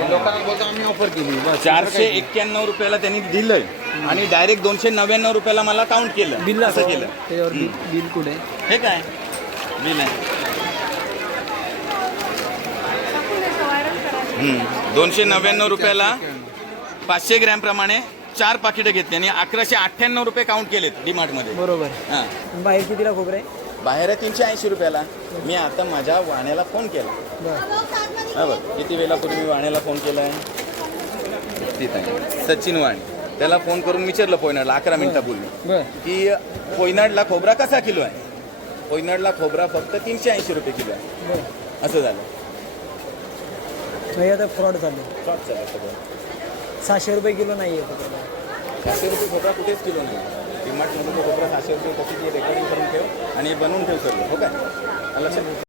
लोकांना बोलतो आम्ही ऑफर केली बस. 491 रुपयाला त्यांनी दिलंय आणि डायरेक्ट 299 रुपयाला मला काउंट केलं. बिल असं केलं. त्याच्यावर बिल कुठे आहे? हे काय बिल आहे 299 रुपयाला 500 ग्रॅम प्रमाणे 4 पाकिटं घेतली आणि 1198 रुपये काउंट केलेत डीमार्टमध्ये. बरोबर. हां, बाहेर कितीला खोबरं आहे? बाहेर आहे 380 रुपयाला. मी आता माझ्या वाण्याला फोन केला. बरं. हा बघ किती वेळापूर्वी मी वाण्याला फोन केला आहे तिथं आहे सचिन वाणी. त्याला फोन करून विचारलं पोयनाडला 11 मिनिटापूर्वी बरं. की पोयनाडला खोबरा कसा किलो आहे. पोयनाडला खोबरा फक्त 380 रुपये किलो आहे. बरं. असं झालं. नाही आता फ्रॉड झालं. शॉप झालं सगळं. 600 रुपये किलो नाही आहे. 700 रुपये खोबरा कुठेच किलो नाही. डीमार्टमध्ये तो खोबरा 700 रुपये कशी रेकॉर्डिंग करून ठेव आणि बनवून ठेव सर. हो काय लक्षात